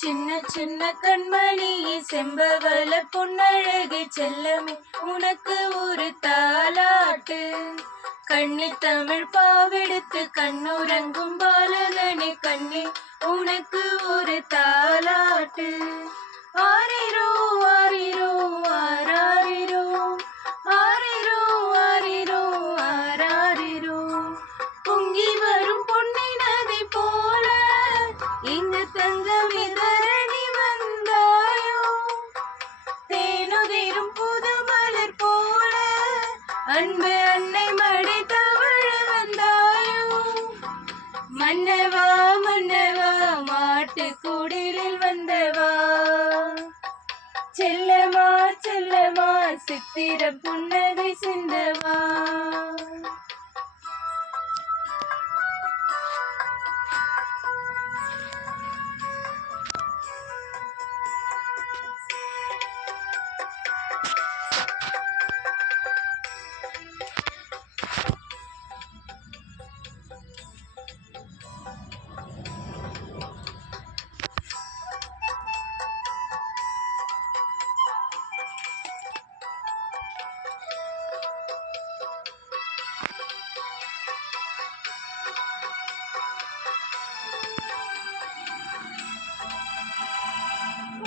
சின்ன சின்ன கண்மணி செம்பவள பொன்னழகு செல்லமே உனக்கு ஒரு தாலாட்டு. கண்ணி தமிழ் பாவெடுத்து கண்ணுறங்கும் பாலகனே கண்ணி உனக்கு ஒரு தாலாட்டு. ஆரிரோ ஆரிரோ ஆராரிரோ ஆரிரோ ஆரிரோ ஆராரிரோ. பொங்கி வரும் பொன்னி நதி போல இங்கு தங்கம் இதரணி வந்தாயோ. தேனுதிரும் புது மலர் போல அன்பு அன்னை மடி தவழ வந்தாயோ. மன்னவா மன்னவா மாட்டு குடிலில் வந்தவா. செல்லமா செல்லமா சித்திர புன்னகை சிந்தவா.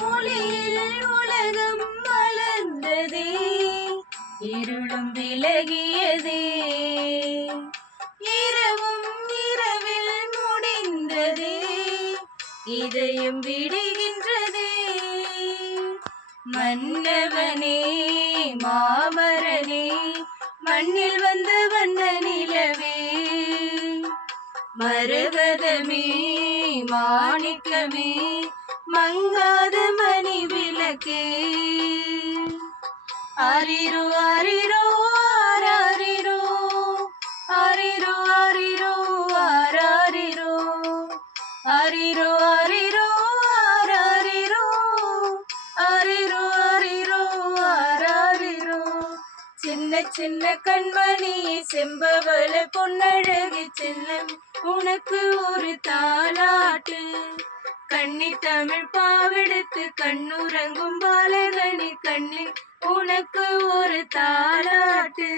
ஒளியில் உலகம் மலர்ந்ததே இருளும் விலகியதே. இரவும் இரவில் முடிந்ததே இதயம் விடுகின்றதே. மன்னவனே மாமரனே மண்ணில் வந்த வண்ண நிலவே. மரகதமே மாணிக்கமே மங்காத மணி விளக்கே. ஆரிரோ ஆரிரோ ஆராரிரோ ஆரிரோ ஆரிரோ ஆராரிரோ ஆரிரோ ஆரிரோ ஆராரிரோ ஆரிரோ ஆரிரோ ஆராரிரோ. சின்ன சின்ன கண்மணி செம்பவள பொன்னழகு செல்லம் உனக்கு ஒரு தாலாட்டு. கண்ணி தமிழ் பாவெடுத்து கண்ணுறங்கும் பாலகனி கண்ணி உனக்கு ஒரு தாலாட்டு.